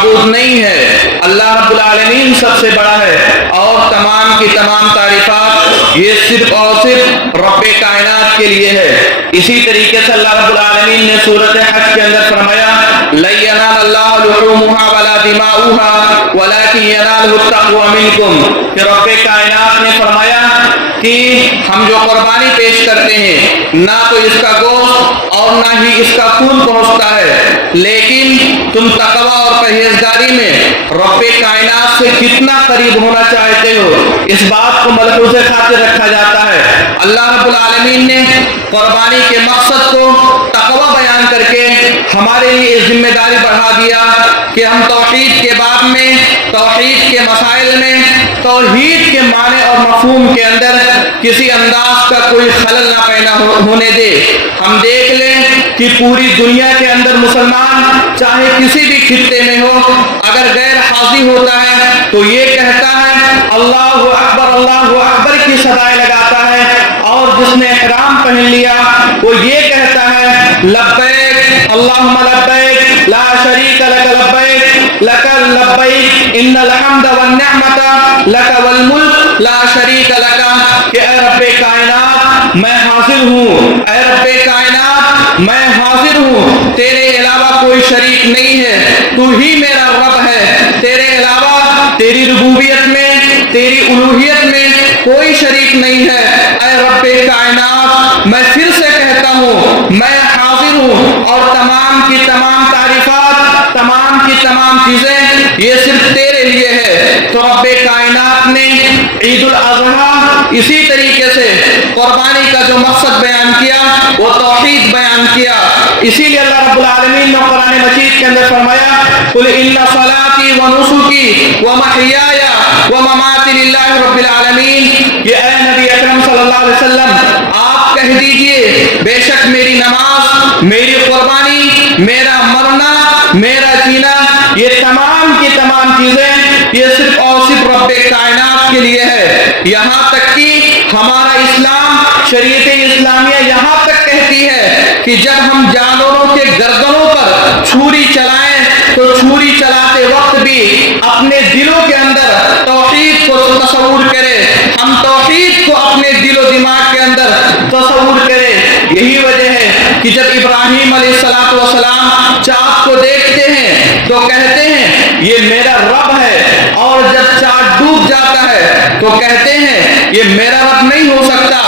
معبود نہیں ہے، اللہ رب العالمین سب سے بڑا ہے، اور تمام کی تمام تعریفات یہ صرف اور صرف رب کائنات کے لیے ہے۔ اسی طریقے سے اللہ رب العالمین نے سورۃ حج کے اندر فرمایا لَن يَنَالَ اللَّهَ لُحُومُهَا وَلَا دِمَاؤُهَا وَلَكِنْ يَنَالُهُ التَّقْوَىٰ مِنكُمْ، کہ رب کائنات نے فرمایا کہ ہم جو قربانی پیش کرتے ہیں نہ تو اس کا گوشت اور نہ ہی اس کا خون پہنچتا ہے، لیکن تم تقوی اور پرہیزگاری میں رب کائنات سے کتنا قریب ہونا چاہتے ہو، اس بات کو ملحوظ خاطر رکھا جاتا ہے۔ اللہ رب العالمین نے قربانی کے مقصد کو تقوی بیان کر کے ہمارے لیے یہ ذمہ داری بڑھا دیا کہ ہم توحید کے باب میں، توحید کے مسائل میں، توحید کے معنی اور مفہوم کے اندر کسی انداز کا کوئی خلل نہ پیدا ہونے دے۔ ہم دیکھ لیں کہ پوری دنیا کے اندر مسلمان چاہے کسی بھی خطے میں ہو، اگر غیر حاضر ہوتا ہے تو یہ کہتا ہے اللہ اکبر کی صدائیں لگاتا ہے، اور جس نے احرام پہن لیا وہ یہ کہتا ہے لبیک اللہم لبیک لا شریک لک لبیک لک لبیک ان الحمد والنعمت لک والملک لا شریک لک، کہ اے رب کائنات میں حاضر ہوں، اے رب کائنات میں حاضر ہوں، تیرے علاوہ کوئی شریک نہیں ہے، تو ہی میرا رب ہے، تیرے علاوہ تیری ربوبیت میں، تیری الوہیت میں کوئی شریک نہیں ہے، اے رب کائنات میں پھر سے کہتا ہوں میں حاضر ہوں، اور تمام کی تمام تعریفات، تمام کی تمام چیزیں یہ صرف تیرے لیے ہے۔ تو رب کائنات نے عید الاضحیٰ اسی طریقے سے قربانی کا جو مقصد بیان کیا وہ توحید بیان کیا۔ اسی لیے اللہ رب العالمین نے قرآن مجید کے اندر فرمایا قل ان صلاتی ونسکی ومحیای ومماتی للہ رب العالمین، کہ اے نبی اکرم صلی اللہ علیہ وسلم آپ کہہ دیجئے بے شک میری نماز، میری قربانی، میرا مرنا، میرا جینا، یہ تمام کی تمام چیزیں یہ صرف اور صرف رب کائنات کے لیے ہے۔ یہاں تک کہ ہمارا اسلام، شریعت اسلامیہ یہاں تک کہتی ہے کہ جب ہم جانوروں کے گردنوں پر چھری چلائیں تو چھری چلاتے وقت بھی اپنے دلوں کے اندر توحید کو تصور کرے، ہم توحید کو اپنے دل و دماغ کے اندر تصور کرے۔ یہی وجہ ہے کہ جب ابراہیم علیہ السلام چاند کو دیکھتے ہیں تو کہتے ہیں یہ میرا رب ہے، اور جب چاند ڈوب جاتا ہے تو کہتے ہیں یہ میرا رب نہیں ہو سکتا،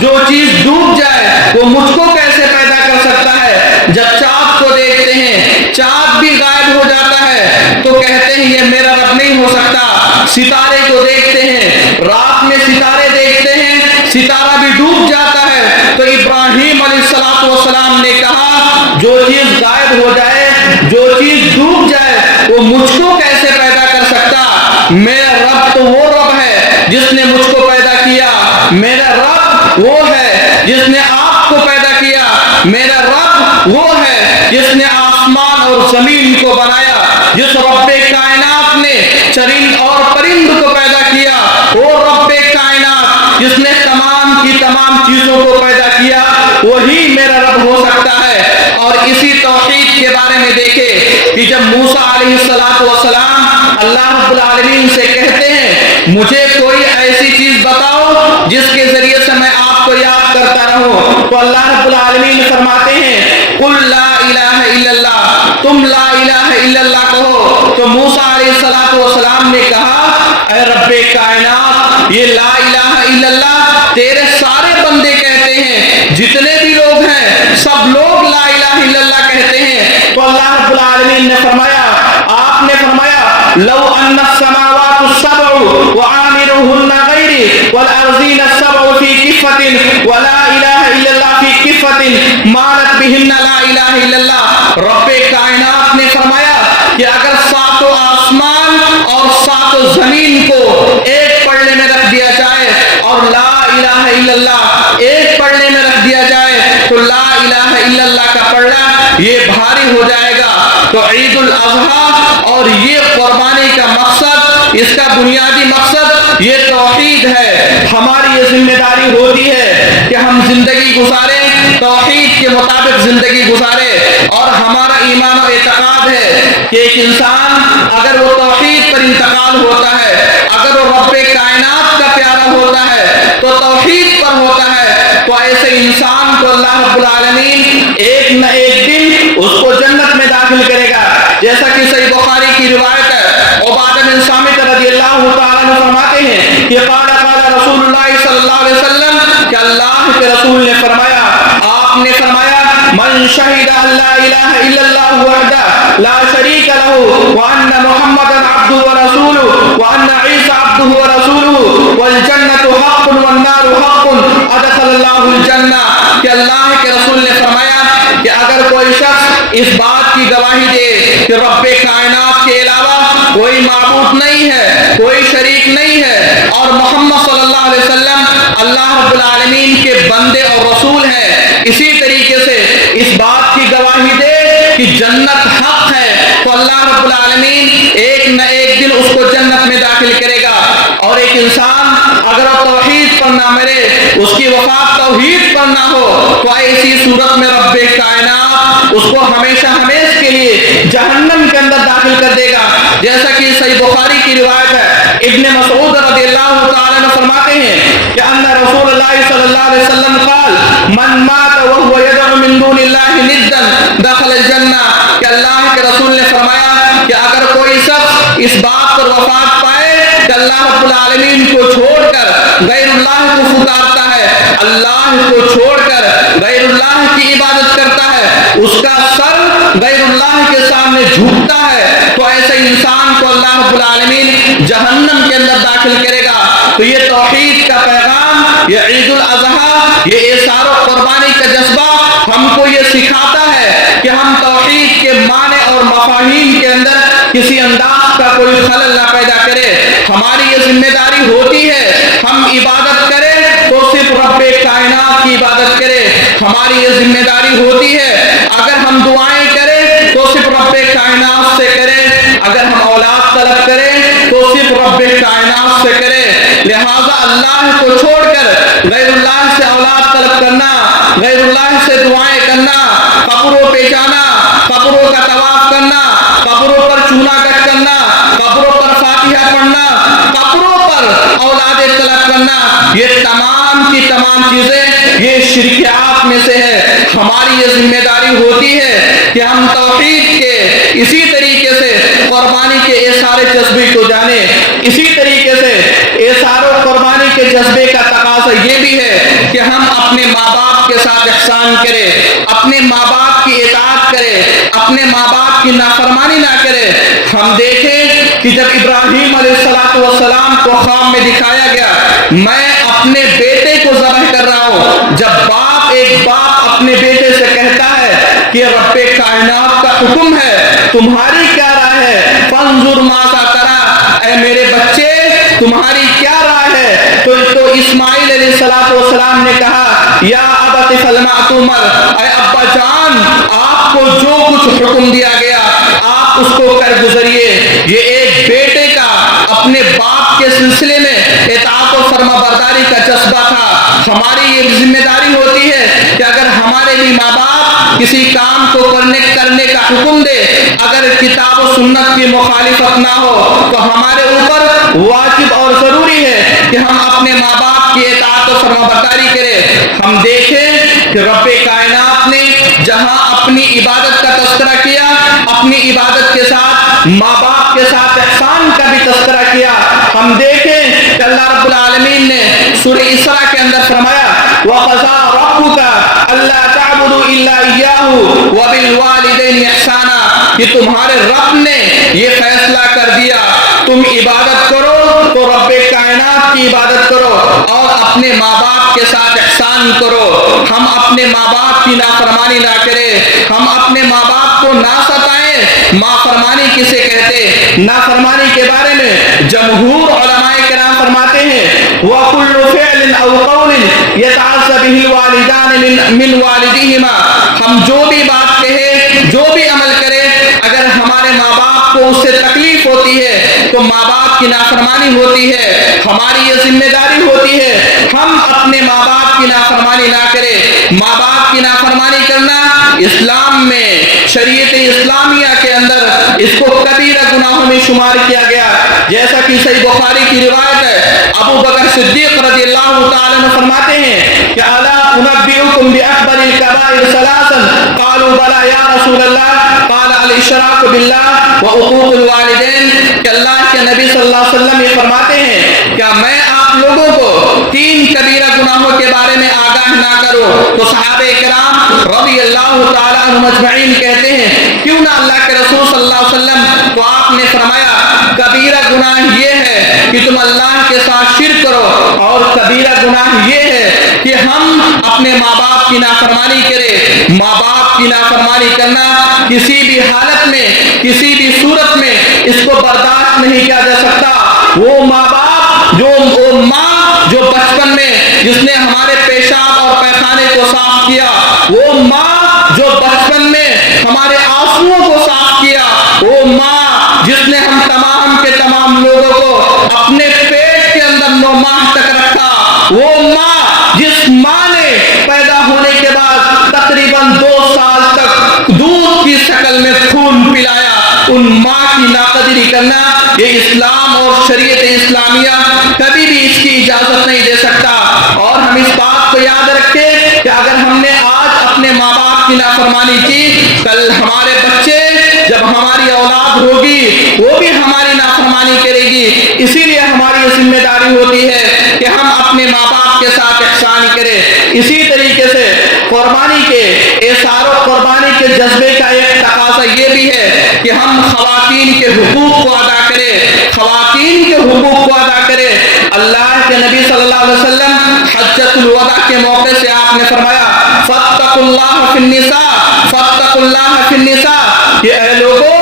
جو چیز ڈوب جائے وہ مجھ کو کیسے پیدا کر سکتا ہے۔ جب چاند کو دیکھتے ہیں چاند بھی غائب ہو جاتا ہے تو کہتے ہیں یہ میرا رب نہیں ہو سکتا۔ ستارے کو دیکھتے ہیں، رات میں ستارے دیکھتے ہیں، ستارہ بھی ڈوب جاتا ہے تو ابراہیم علیہ السلام نے کہا جو چیز غائب ہو جائے، جو چیز ڈوب جائے وہ مجھ کو کیسے پیدا کر سکتا۔ میرا رب تو وہ رب ہے جس نے مجھ کو پیدا کیا، میرا رب وہ ہے جس نے آپ کو پیدا کیا، میرا رب وہ ہے جس نے آسمان اور زمین کو بنایا، جس رب کائنات نے چرند اور پرند کو پیدا کیا، وہ رب کائنات جس نے تمام کی تمام چیزوں کو پیدا کیا، وہی میرا رب ہو سکتا ہے۔ اور اسی توحید کے بارے میں دیکھیں کہ جب موسیٰ علیہ السلام اللہ رب العالمین سے کہتے ہیں مجھے کوئی ایسی چیز بتاؤ جس کے ذریعے سے میں آپ کو یاد کرتا رہوں، تو اللہ رب العالمین فرماتے ہیں قل لا الہ الا اللہ، تم لا الہ الا اللہ کہو۔ تو موسیٰ علیہ السلام نے کہا اے رب کائنات یہ لا الہ الا اللہ تیرے سارے بندے کہتے ہیں، جتنے بھی لوگ ہیں سب لوگ لا الہ الا اللہ کہتے ہیں۔ تو اللہ رب العالمین نے فرمایا، آپ نے فرمایا لو ان السماوات السبع وعامرهن غیری والارضین السبع فی کفۃ ولا الہ الا اللہ فی کفۃ مالت بہن لا الہ الا اللہ۔ رب کائنات نے فرمایا کہ اگر ساتوں آسمان اور ساتوں زمین کو ایک پلڑے میں رکھ دیا جائے اور لا الہ الا اللہ ایک پلڑے میں رکھ دیا جائے تو لا الہ الا اللہ کا پلڑا یہ بھاری ہو جائے گا۔ تو عید الاضحیٰ اور یہ قربانی کا مقصد، اس کا بنیادی مقصد یہ توحید ہے۔ ہماری یہ ذمہ داری ہوتی ہے کہ ہم زندگی گزاریں، توحید کے مطابق زندگی گزارے، اور ہمارا ایمان و اعتقاد ہے کہ ایک انسان اگر وہ توحید پر انتقال ہوتا ہے، اگر وہ رب کائنات کا پیارا ہوتا ہے تو توحید پر ہوتا ہے، تو ایسے انسان کو اللہ رب العالمین ایک نہ ایک دن اس کو جنت میں داخل کرے گا. جیسا کہ صحیح بخاری کی روایت ہے، عبادہ بن صامت رضی اللہ تعالیٰ عنہ فرماتے ہیں کہ قال رسول اللہ صلی اللہ علیہ وسلم، کہ اللہ کے رسول نے فرمایا، آپ نے فرمایا من شہد لا الہ الا اللہ وحدہ لا شریک لہ وان محمدا عبدہ ورسولہ وان عیسی عبدہ ورسولہ والجنۃ حق والنار حق ادخل اللہ الجنہ. کہ اللہ کے رسول نے فرمایا کہ اگر کوئی شخص اس بات کی گواہی دے کہ رب کائنات کے علاوہ کوئی معبود نہیں ہے، کوئی شریک نہیں ہے، اور محمد صلی اللہ علیہ وسلم اللہ رب العالمین کے بندے اور رسول ہیں، اسی طریقے سے اس بات کی گواہی دے کہ جنت حق ہے، تو اللہ رب العالمین ایک نہ ایک دن اس کو جنت میں داخل کرے گا. اور ایک انسان اگر توحید پر نہ مرے، اس کی وفات توحید پر نہ ہو، تو ایسی صورت میں رب کائنات اس کو ہمیشہ ہمیشہ کے لیے جہنم کے اندر داخل کر دے گا. جیسا کہ صحیح بخاری کی روایت ہے، ابن مسعود رضی اللہ تعالیٰ عنہ فرماتے ہیں کہ ان رسول اللہ صلی اللہ علیہ وسلم قال من مات وهو يدعو من دون الله ندا دخل الجنہ. کہ اللہ کے رسول نے فرمایا کہ اگر کوئی شخص اس بات پر وفات پائے کہ اللہ رب العالمین کو چھوڑ کر غیر اللہ کو پکارتا ہے، اللہ کو چھوڑ کر غیر اللہ کی عبادت کرتا ہے، اس کا سر غیر اللہ کے سامنے جھکتا ہے، تو ایسے انسان کو اللہ رب العالمین جہنم کے اندر داخل کرے گا. تو یہ توحید کا پیغام، یہ عید الاضحیٰ، یہ اثار و قربانی کا جذبہ ہم کو یہ سکھاتا ہے کہ ہم توحید کے معنی اور مفاہیم کے اندر کسی انداز کا کوئی خلل نہ پیدا کرے. ہماری یہ ذمہ داری ہوتی ہے ہم عبادت کریں تو صرف رب کائنات کی عبادت کرے. ہماری یہ ذمہ داری ہوتی ہے اگر ہم دعائیں کریں تو صرف رب کائنات سے کریں، اگر ہم اولاد طلب کریں تو صرف رب کائنات سے کریں. لہذا اللہ کو چھوڑ کر غیر اللہ سے اولاد طلب کرنا، غیر اللہ سے دعائیں کرنا، قبروں پہ جانا، قبروں کا طواف کرنا، قبروں پر چونا کٹ کرنا، قبروں پر فاتحہ پڑھنا، قبروں پر اولاد طلب کرنا، یہ تمام کی تمام چیزیں یہ شرکیات میں سے ہے. ہماری یہ ذمہ داری ہوتی ہے کہ ہم توحید کے اسی طریقے سے قربانی کے اثار جذبے کو جانیں. اسی طریقے سے اثار و قربانی کے جذبے کا تقاضا یہ بھی ہے کہ ہم اپنے ماں باپ کے ساتھ احسان کریں، اپنے ماں باپ کی اطاعت کریں، اپنے ماں باپ کی نافرمانی نہ کریں. ہم دیکھیں کہ جب ابراہیم علیہ السلام کو خواب میں دکھایا گیا میں اپنے بیٹے کو ذبح کر رہا ہوں، جب ایک باپ اپنے بیٹے سے کہتا ہے کہ رب کائنات کا حکم ہے، تمہاری کیا رائے ہے، فانظر ماذا ترى، اے میرے بچے تمہاری کیا رائے ہے. تو اسماعیل علیہ السلام نے کہا یا ابت افعل ما تؤمر، اے ابا جان آپ کو جو کچھ حکم دیا گیا آپ اس کو کر گزریے. یہ ایک بیٹے کا اپنے باپ کے سلسلے میں اطاعت و فرما برداری کا جذبہ تھا. ہماری یہ ذمہ داری ہوتی ہے کہ اگر ہمارے بھی ماں باپ کسی کام کو کرنے کا حکم دے، اگر کتاب و سنت کی مخالفت نہ ہو تو ہمارے اوپر واجب اور ضروری ہے کہ ہم اپنے ماں باپ کی اطاعت و فرما برداری کریں. ہم دیکھیں کہ رب کائنات نے جہاں اپنی عبادت کا تذکرہ کیا، اپنی عبادت کے ساتھ ماں باپ کے ساتھ احسان کا بھی تذکرہ کیا. ہم دیکھیں کہ اللہ رب العالمین نے سورہ اسراء کے اندر فرمایا وَقَضَىٰ رَبُّكَ أَلَّا تَعْبُدُوا إِلَّا إِيَّاهُ وَبِالْوَالِدَيْنِ إِحْسَانًا. کہ تمہارے رب نے یہ فیصلہ کر دیا تم عبادت کرو تو رب کائنات کی عبادت کرو اور اپنے ماں باپ کے ساتھ احسان کرو. ہم اپنے ماں باپ کی نافرمانی نہ کریں، ہم اپنے ماں باپ کو نہ ستائیں. ماں فرمانی کسے کہتے؟ نافرمانی کے بارے میں جمہور علماء کرام فرماتے ہیں وَكُلُّ فِعْلٍ أَوْ قَوْلٍ يَتَعَزَّ بِهِ الْوَالِدَانِ مِنْ وَالِدِهِمَا. ہم جو بھی بات کہیں، جو بھی عمل کریں، اگر ہمارے ماں باپ کو اس سے تکلیف ہوتی ہے تو ماں باپ کی نافرمانی ہوتی ہے. ہماری یہ ذمہ داری ہوتی ہے ہم اپنے ماں باپ کی نافرمانی نہ کریں. ماں باپ کی نافرمانی کرنا اسلام میں شریعت اسلامیہ کے اندر اس کو کبیرہ گناہوں میں شمار کیا گیا. جیسا کہ صحیح بخاری کی روایت ہے, ابو بکر صدیق رضی اللہ تعالی عنہ فرماتے ہیں کہ الا انبئکم باکبر الکبائر ثلاثا قالوا بلى یا رسول اللہ قال الاشراک باللہ وعقوق الوالدین. کہ اللہ کے نبی صلی اللہ علیہ وسلم یہ فرماتے ہیں کیا میں آپ لوگوں کو 3 کبیرہ گناہوں کے بارے میں آگاہ نہ کروں؟ تو صحابہ کرام رضی اللہ تعالی عنہم اجمعین کہتے ہیں کیوں نہ اللہ کے رسول صلی اللہ علیہ وسلم. تو آپ نے فرمایا کبیرہ گناہ یہ ہے کہ تم اللہ کے ساتھ شرک کرو, اور کبیرہ گناہ یہ ہے کہ ہم اپنے ماں باپ کی نافرمانی کریں. ماں باپ کی نافرمانی کرنا کسی بھی حالت میں کسی بھی صورت میں اس کو برداشت نہیں کیا جا سکتا. وہ ماں باپ وہ ماں جو بچپن میں جس نے ہمارے پیشاب اور پیخانے کو صاف کیا, وہ ماں جو بچپن میں ہمارے آنسوؤں کو صاف کیا, وہ ماں جس نے ہم تمام کے تمام لوگوں کو اپنے پیٹ کے اندر 9 ماہ تک رکھا, وہ ماں جس ماں نے پیدا ہونے کے بعد تقریباً 2 سال تک دودھ کی شکل میں خون پلایا, ان ماں کی ناقدری کرنا یہ اسلام اور شریعت اسلامیہ کبھی بھی اس کی اجازت نہیں دے سکتا. اور ہم اس بات کو یاد رکھیں کہ اگر ہم نے آج اپنے ماں باپ کی نافرمانی کی, کل ہمارے بچے جب ہماری اولاد ہوگی وہ بھی ہماری نافرمانی کرے گی. اسی لیے ہماری یہ ذمہ داری ہوتی ہے کہ ہم اپنے ماں باپ کے ساتھ احسان کریں. اسی طریقے سے قربانی کے ایثار و قربانی کے جذبے کا ایک تقاضا یہ بھی ہے کہ ہم خواتین کے حقوق کو ادا کریں, خواتین کے حقوق کو ادا کریں. اللہ کے نبی صلی اللہ علیہ وسلم حجۃ الوداع کے موقع سے آپ نے فرمایا فاتقوا اللہ فی النساء فاتقوا اللہ فی النساء, کہ اے لوگوں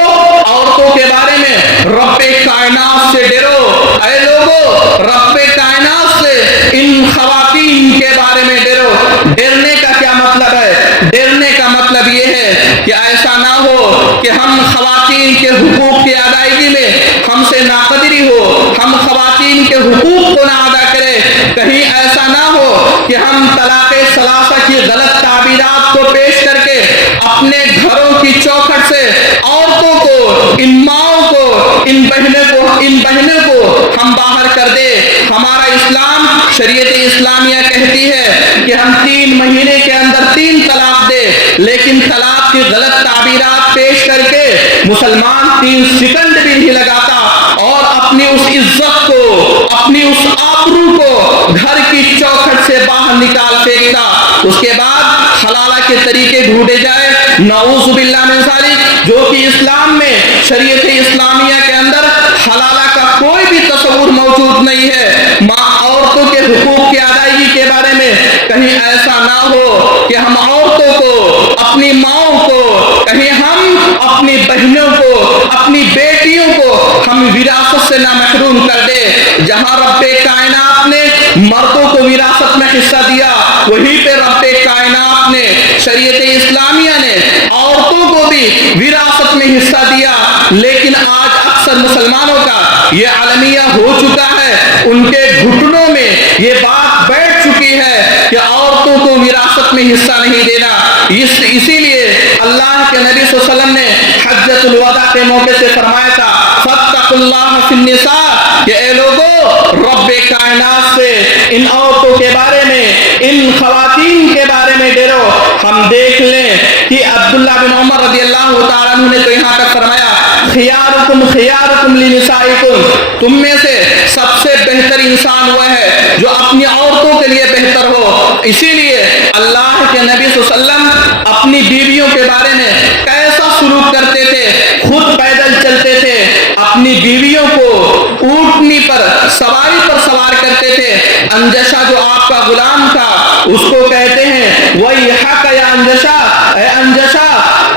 عورتوں کے بارے میں رب کائنات سے ڈرو, اے لوگوں رب کائنات سے ان خواتین کے بارے میں ڈرو. ڈرنے کا کیا مطلب ہے؟ ڈرنے کا مطلب یہ ہے کہ ایسا نہ ہو کہ ہم خواتین کے حقوق کی ادائیگی میں ہم سے ناقدری ہو, ہم خواتین کے حقوق کو نہ ادا کریں. کہیں ایسا نہ ہو کہ ہم طلاق ثلاثہ کی غلط تعبیرات کو پیش کر کے اپنے گھروں کی چوکھٹ سے عورتوں کو, ان ماؤں کو, ان بہنوں کو ہم باہر کر دے. ہمارا اسلام شریعت اسلامیہ کہتی ہے کہ ہم 3 مہینے کے اندر 3 طلاق دے, لیکن طلاق کی غلط تعبیرات پیش کر کے مسلمان 3 سیکنڈ بھی نہیں لگاتا اور اپنی اس عزت کو, اپنی اس آبرو کو گھر کی چوکھٹ سے باہر نکال پھینکتا. اس کے بعد حلالہ کے طریقے ڈھونڈے جائے, نعوذ باللہ من ذالک, جو کہ اسلام میں شریعت اسلامیہ کے اندر حلالہ کا کوئی بھی تصور موجود نہیں ہے. ماں عورتوں کے حقوق کی ادائیگی کے بارے میں کہیں ایسا نہ ہو کہ ہم عورتوں کو, اپنی ماؤں کو, کہیں ہم اپنی بہنوں کو, اپنی بیٹیوں کو ہم وراثت سے نہ محروم کر دے. جہاں رب کائنات نے مردوں کو وراثت میں حصہ دیا, وہیں پہ رب کائنات نے شریعت اسلامیہ نے عورتوں کو بھی وراثت میں حصہ دیا. لیکن آج اکثر مسلمانوں کا یہ عالمیہ ہو چکا ہے, ان کے گھٹنوں میں یہ بات بیٹھ چکی ہے کہ عورتوں کو وراثت میں حصہ نہیں دینا. اسی لیے اللہ کے نبی صلی اللہ علیہ وسلم نے حجۃ الوداع کے موقع سے فرمایا تھا فاتقوا اللہ فی النساء, کہ اے لوگوں رب کائنات سے ان عورتوں کے بارے میں, ان خواتین کے بارے میں ڈرو. ہم دیکھ لیں کہ عبداللہ بن عمر رضی اللہ تعالیٰ عنہ نے تو یہاں تک فرمایا خیارکم خیارکم لنسائکم, تم میں سے سب سے بہتر انسان وہ ہے جو اپنی عورتوں کے لیے بہتر ہو. اسی لیے اللہ کے نبی صلی اللہ علیہ وسلم اپنی بیویوں کے بارے میں کیسا سلوک کرتے تھے, خود پیدل چلتے تھے, اپنی بیویوں کو اونٹنی پر سواری پر سوار کرتے تھے. انجشا جو آپ کا غلام تھا اس کو کہتے ہیں وہی حق یا انجشا, اے انجشا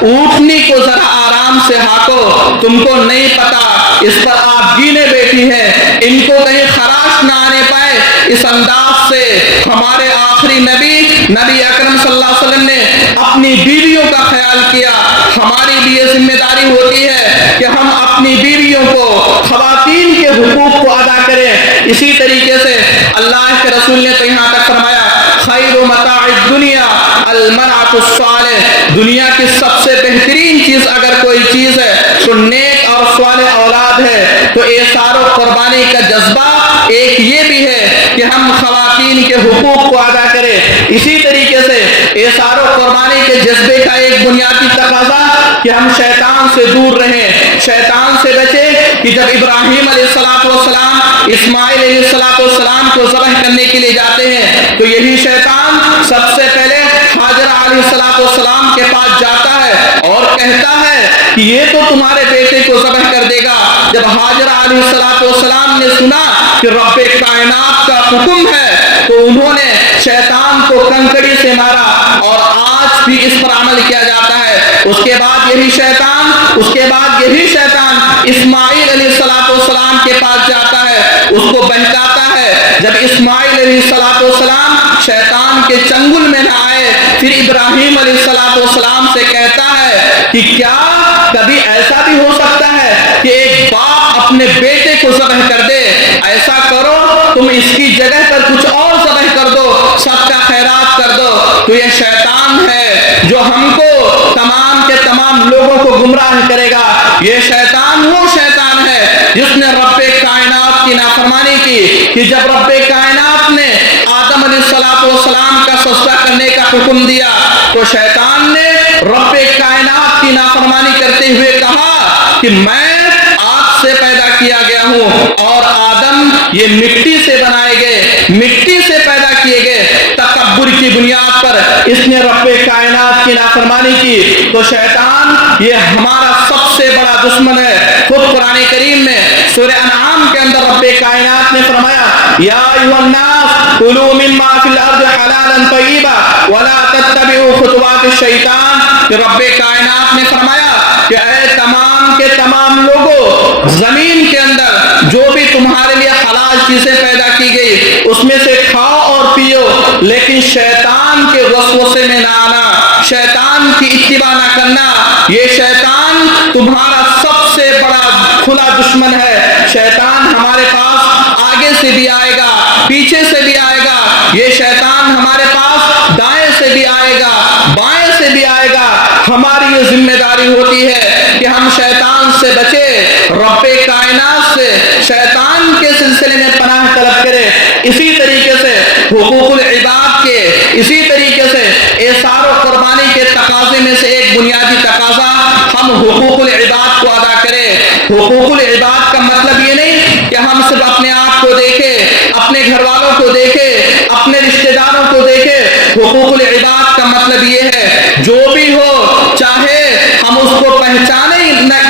اونٹنی کو ذرا آرام سے ہاکو, تم کو نہیں پتا اس پر آپ گینے بیٹھی ہیں, ان کو کہیں خراش نہ آنے پائے. اس انداز سے ہمارے آخری نبی اکرم صلی اللہ علیہ وسلم نے اپنی بیویوں کا خیال کیا. ہماری بھی یہ ذمہ داری ہوتی ہے ہے کہ ہم اپنی بیویوں کو، خواتین کے حقوق کو ادا کریں۔ اسی طریقے سے اللہ کے رسول نے تو یہاں تک فرمایا خیر متاع الدنیا المرأة الصالح، دنیا کی سب سے بہترین چیز اگر کوئی چیز ہے تو نیک اور صالح اولاد ہے۔ تو ایثار و قربانی کا جذبہ ایک یہ بھی ہے کہ ہم خواتین کے حقوق کو ادا کریں۔ اسی طریقے سے ایثار و قربانی کے جذبے کا ایک بنیادی تقاضا کہ ہم شیطان سے دور رہیں، شیطان سے بچیں۔ کہ جب ابراہیم علیہ السلام اسماعیل علیہ السلام کو ذبح کرنے کے لیے جاتے ہیں تو یہی شیطان سب سے پہلے حاجرہ علیہ السلام کے پاس جاتا ہے اور کہتا ہے کہ یہ تو تمہارے بیٹے کو ذبح کر دے گا۔ جب حاجرہ علیہ السلام نے سنا کہ رب کائنات کا حکم ہے تو انہوں نے شیطان کو کنکڑی سے مارا، اور آج بھی اس پر عمل کیا جاتا ہے۔ اس کے بعد یہی شیطان اسماعیل علیہ السلام کے پاس جاتا ہے، اس کو بہکاتا ہے۔ جب اسماعیل علیہ السلام شیطان کے چنگل میں نہ آئے، پھر ابراہیم علیہ السلام سے کہتا ہے کہ کیا کبھی ایسا بھی ہو سکتا ہے کہ ایک باپ اپنے بیٹے کو ذبح کر دے؟ ایسا کرو تم اس کی جگہ پر کچھ اور ذبح کر دو، صدقہ خیرات کر دو۔ تو یہ شیطان ہے جو ہم کو تمام کے تمام لوگوں کو گمراہ کرے گا۔ یہ شیطان وہ شیطان ہے جس نے رب کائنات کی نافرمانی کی کہ جب رب کائنات نے آدم علیہ السلام کا سجدہ کرنے کا حکم دیا تو شیطان نے رب کائنات کی نافرمانی کرتے ہوئے کہا کہ میں آگ سے پیدا کیا گیا ہوں اور آدم یہ مٹی سے بنائے گئے، مٹی سے پیدا کیے گئے۔ تکبر کی بنیاد پر اس نے رب کائنات کی نافرمانی کی۔ تو شیطان یہ ہمارا سب سے بڑا دشمن ہے۔ خود قرآن کریم میں سورہ انعام کے اندر رب کائنات نے فرمایا یا ایھا الناس کلوا مما فی الارض حلالا طیبا ولا تتبعوا خطوات الشیطان۔ کہ رب کائنات نے فرمایا کہ اے تمام کے تمام لوگوں، زمین کے اندر جو بھی تمہارے لیے حلال چیزیں پیدا کی گئی اس میں سے کھاؤ اور پیو، لیکن شیطان کے وسوسے میں نہ آنا، شیطان کی اتباع نہ کرنا۔ یہ شیطان تمہارا سب سے بڑا کھلا دشمن ہے۔ شیطان ہمارے پاس آگے سے بھی آئے گا، پیچھے سے بھی آئے گا۔ یہ شیطان ہمارے پاس دائیں سے بھی آئے گا، بائیں سے بھی آئے گا۔ ہماری یہ ذمہ داری ہوتی ہے کہ ہم شیطان سے بچے، رب کائنات سے شیطان کے سلسلے میں پناہ طلب کرے۔ اسی طریقے سے حقوق العباد کے، اسی طریقے سے ایثار و قربانی کے تقاضے میں سے ایک بنیادی تقاضا ہم حقوق العباد کو ادا کریں۔ حقوق العباد کا مطلب یہ نہیں کہ ہم صرف اپنے آپ کو دیکھیں، اپنے گھر والوں کو دیکھیں، اپنے رشتہ داروں کو دیکھیں۔ حقوق العباد کا مطلب یہ ہے جو بھی ہو، چاہے ہم اس کو پہچانے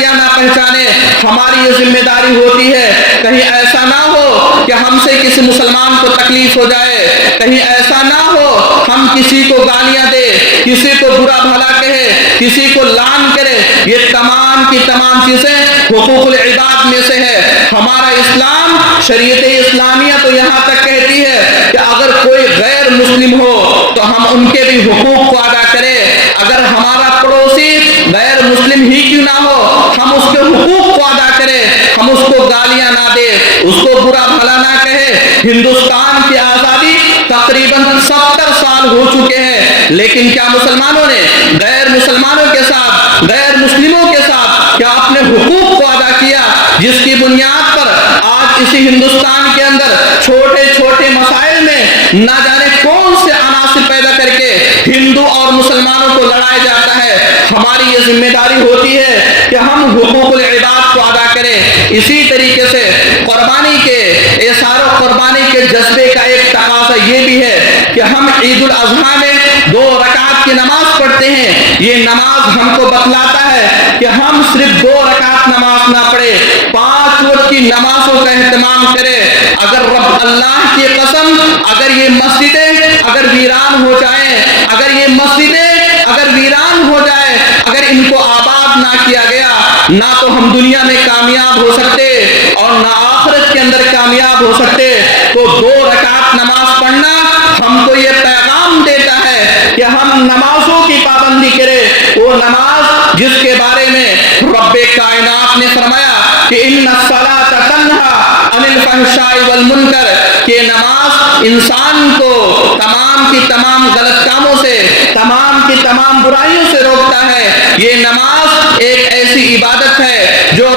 یا نہ پہچانے، ہماری یہ ذمہ داری ہوتی ہے کہیں ایسا نہ ہو کہ ہم سے کسی مسلمان کو تکلیف ہو جائے، کہیں ایسا نہ ہو ہم کسی کو گالیاں دے، کسی کو برا بھلا کہے، کسی کو لعن کرے۔ یہ تمام کی تمام چیزیں حقوق العباد میں سے ہے۔ ہمارا اسلام، شریعت اسلامیہ تو یہاں تک کہتی ہے کہ اگر کوئی غیر مسلم ہو تو ہم ان کے بھی حقوق کو ادا کریں۔ اگر ہمارا پڑوسی غیر مسلم ہی کیوں نہ ہو، ہم اس کے حقوق کو ادا کریں، ہم اس کو گالیاں نہ دیں، اس کو برا بھلا نہ کہے۔ ہندوستان کی آزادی تقریباً 70 سال ہو چکے ہیں، لیکن کیا مسلمانوں نے غیر مسلمانوں کے ساتھ، غیر مسلموں کے ساتھ کیا اپنے حقوق کو ادا کیا؟ جس کی بنیاد پر آج اسی ہندوستان کے اندر چھوٹے چھوٹے مسائل میں نہ جانے کون سے عناصر پیدا کر کے ہندو اور مسلمانوں کو لڑایا جاتا ہے۔ ہماری یہ ذمہ داری ہوتی ہے کہ ہم حقوق العباد کو ادا کریں۔ اسی طریقے سے قربانی کے، ایثار و قربانی کے جذبے کا ایک تقاضا یہ بھی ہے کہ ہم عید الاضحیٰ میں 2 رکعت کی نماز پڑھتے ہیں۔ یہ نماز ہم کو بتلاتا ہے کہ ہم صرف 2 رکعت نماز نہ پڑھے، 5 وقت کی نمازوں کا اہتمام کرے۔ اگر رب اللہ کی قسم اگر یہ مسجدیں اگر ویران ہو جائیں، اگر یہ مسجدیں اگر ویران ہو جائے، اگر ان کو آباد نہ کیا گیا، نہ تو ہم دنیا میں کامیاب ہو سکتے اور نہ آخرت کے اندر کامیاب ہو سکتے۔ تو 2 رکعت نماز پڑھنا ہم کو یہ پیغام دیتا ہے کہ ہم نمازوں کی پابندی کریں، وہ نماز جس کے بارے میں رب کائنات پاک نے فرمایا کہ ان الصلاۃ تنہا عن الفحشاء والمنکر، کہ نماز انسان کو تمام کی تمام غلط کاموں سے، تمام کی تمام برائیوں سے روکتا ہے۔ یہ نماز ایک ایسی عبادت ہے جو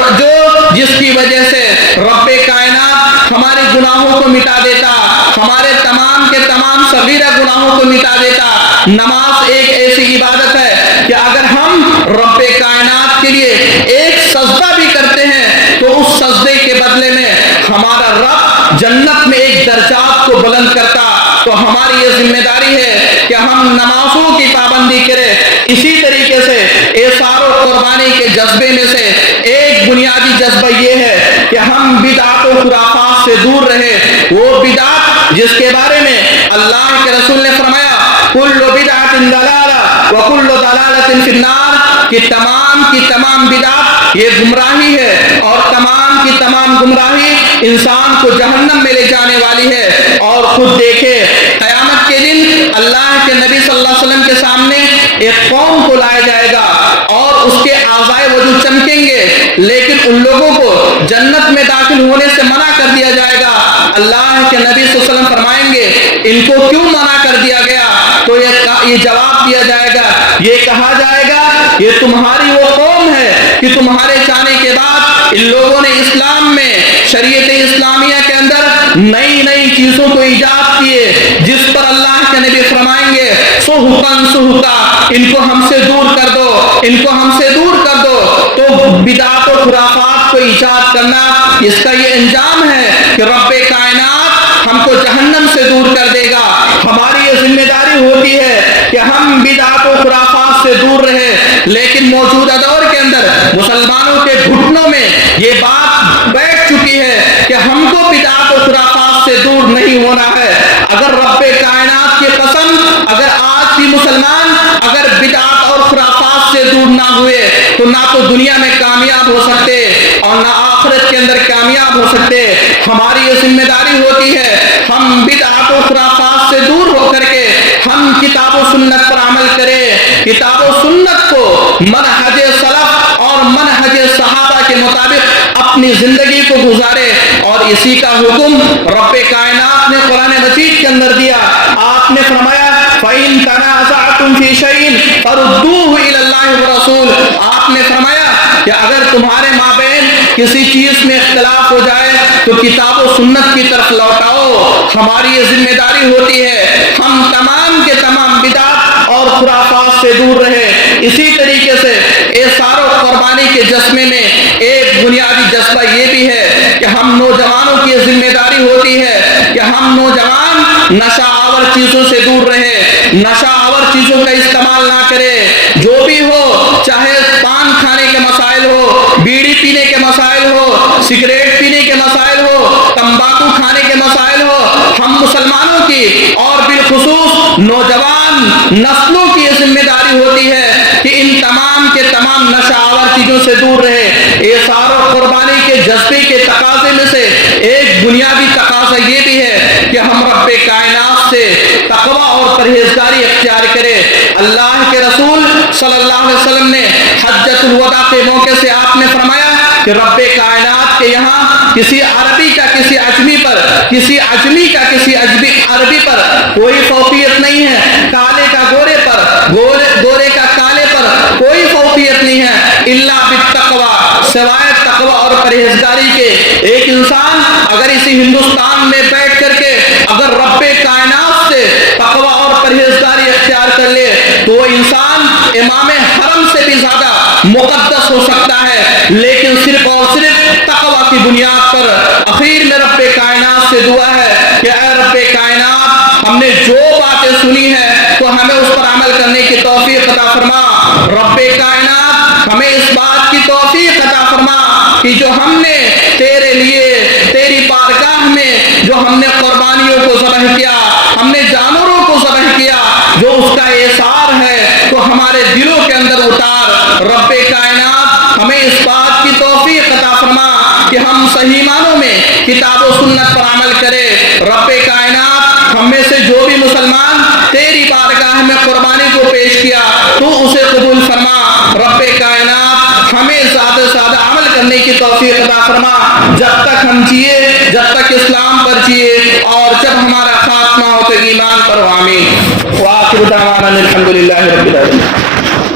جس کی وجہ سے رب کائنات ہمارے گناہوں کو مٹا دیتا، ہمارے تمام کے تمام صغیرہ گناہوں کو مٹا دیتا۔ نماز ایک ایسی عبادت ہے کہ اگر ہم رب کائنات کے لیے ایک سجدہ بھی کرتے ہیں تو اس سجدے کے بدلے میں ہمارا رب جنت میں ایک درجات کو بلند کرتا۔ تو ہماری یہ ذمہ داری ہے کہ ہم نمازوں کی پابندی کریں۔ اسی طریقے سے ایثار و قربانی کے جذبے میں سے ایک بنیادی جذبہ یہ ہے کہ ہم بدعت و خرافات سے دور رہے۔ وہ بدعت جس کے بارے میں اللہ کے رسول نے فرمایا کل بدعت ضلالہ وکل ضلالۃ فی النار، کہ تمام کی تمام بدعت یہ گمراہی ہے اور تمام کی تمام گمراہی انسان کو جہنم میں لے جانے والی ہے۔ اور خود دیکھے قیامت کے دن اللہ کے نبی صلی اللہ علیہ وسلم کے سامنے ایک قوم کو لایا جائے گا اور اس کے اعضائے وجود چمکیں گے، لیکن ان لوگوں کو جنت میں داخل ہونے سے منع کر دیا جائے گا۔ اللہ کے نبی صلی اللہ علیہ وسلم فرمائیں گے ان کو کیوں منع کر دیا گیا؟ تو یہ جواب دیا جائے گا، یہ کہا جائے گا یہ تمہاری وہ قوم ہے کہ تمہارے جانے کے بعد ان لوگوں نے اسلام میں، شریعت اسلامیہ کے اندر نئی نئی چیزوں کو ایجاد کیے جس پر اللہ کے نبی فرمائیں گے سحقاً سحقا، ان کو ہم سے دور کر دو، ان کو ہم سے دور کر دو۔ تو بدعت و خرافات کو ایجاد کرنا، اس کا یہ انجام ہے کہ رب کائنات ہم کو جہنم سے دور کر دے گا۔ ہماری یہ ذمہ داری ہوتی ہے کہ ہم بدعت و خرافات سے دور رہے، لیکن موجودہ دور کے اندر مسلمانوں کے گھٹنوں میں یہ بات بیٹھ چکی ہے کہ ہم کو بدعت و خرافات سے دور نہیں ہونا ہے۔ اگر رب کائنات کی قسم، اگر آج بھی مسلمان اگر بدعت اور خرافات سے دور نہ ہوئے تو نہ تو دنیا میں کامیاب ہو سکتے اور نہ آخرت کے اندر کامیاب ہو سکتے۔ ہماری یہ ذمہ داری ہوتی ہے ہم بدعت و خرافات سے دور ہو کر کے ہم کتاب و سنت پر عمل کریں، کتاب و سنت کو منہج سلف اور منہج صحابہ کے مطابق اپنی زندگی کو گزارے۔ اور اسی کا حکم رب کائنات نے قرآن مجید کے اندر دیا۔ آپ نے فرمایا فَإِن تَنَازَعْتُمْ فِي شَيْءٍ فَرُدُّوهُ إِلَى اللَّهِ وَرَسُولِهِ، آپ نے فرمایا کہ اگر تمہارے مابین کسی چیز میں اختلاف ہو جائے تو کتاب و سنت کی طرف لوٹاؤ۔ ہماری یہ ذمہ داری ہوتی ہے ہم تمام کے تمام بدعت اور خرافات سے دور رہے۔ اسی طریقے سے ایثار و قربانی کے جذبے میں ایک بنیادی جذبہ یہ بھی ہے کہ ہم نوجوانوں کی ذمہ داری ہوتی ہے کہ ہم نوجوان نشہ آور چیزوں سے دور رہے، نشہ آور چیزوں کا استعمال نہ کرے۔ جو بھی ہو، چاہے پان کھانے کے مسائل ہو، بیڑی پینے کے مسائل ہو، سگریٹ پینے کے مسائل ہو، تمباکو کھانے کے مسائل ہو، ہم مسلمانوں کی اور بالخصوص نوجوان نسلوں کی یہ ذمہ داری ہوتی ہے کہ ان تمام کے تمام نشہ آور چیزوں سے دور رہے۔ ایثار و قربانی کے جذبے کے تقاضے میں سے ایک بنیادی تقاضا یہ بھی ہے کہ ہم رب کائنات سے تقوی اور پرہیزگاری اختیار کرے۔ اللہ کے رسول صلی اللہ علیہ وسلم نے حجۃ الوداع کے موقع سے آپ نے فرمایا کہ رب کائنات کے یہاں کسی عربی کا کسی عجمی پر، کسی عجمی کا کسی عربی پر کوئی فوقیت نہیں ہے، کالے کا گورے پر، گورے کا کالے پر کوئی فوقیت نہیں ہے الا بالتقوی، سوائے تقوی اور پرہیزگاری کے۔ ایک انسان اگر اسی ہندوستان میں بیٹھ کر کے اگر رب کائنات سے تقوی اور پرہیزگاری اختیار کر لے تو وہ انسان امام حرم سے بھی زیادہ مقدس ہو سکتا ہے، لیکن صرف اور صرف تقوی کی بنیاد پر۔ اخیر میں رب کائنات سے دعا ہے کہ اے رب کائنات ہم نے جو باتیں سنی ہے تو ہمیں اس پر عمل کرنے کی توفیق عطا فرما۔ رب کائنات ہمیں اس بات کی توفیق عطا فرما کہ جو ہم نے تیرے لیے تیری بارگاہ میں جو ہم نے قربانیوں کو ذبح کیا، ہم نے جانوروں کو ذبح کیا، جو اس کا ایثار ہے تو ہمارے دلوں کے اندر اتار۔ رب کائنات ہمیں اس بات کی توفیق عطا فرما کہ ہم صحیح معنوں میں کتاب و سنت پر عمل کرے۔ رب کائنات ہم میں سے جو بھی مسلمان تیری بارگاہ میں قربانی کو پیش کیا تو اسے قبول فرما۔ رب کائنات ہمیں زیادہ سے زیادہ عمل کرنے بننے کی توفیق عطا فرما، جب تک ہم جیے، جب تک اسلام پر جیے، اور جب ہمارا خاتمہ ہو تو ایمان پر ہو، آمین۔ وآخر دعوانا الحمدللہ رب العالمین۔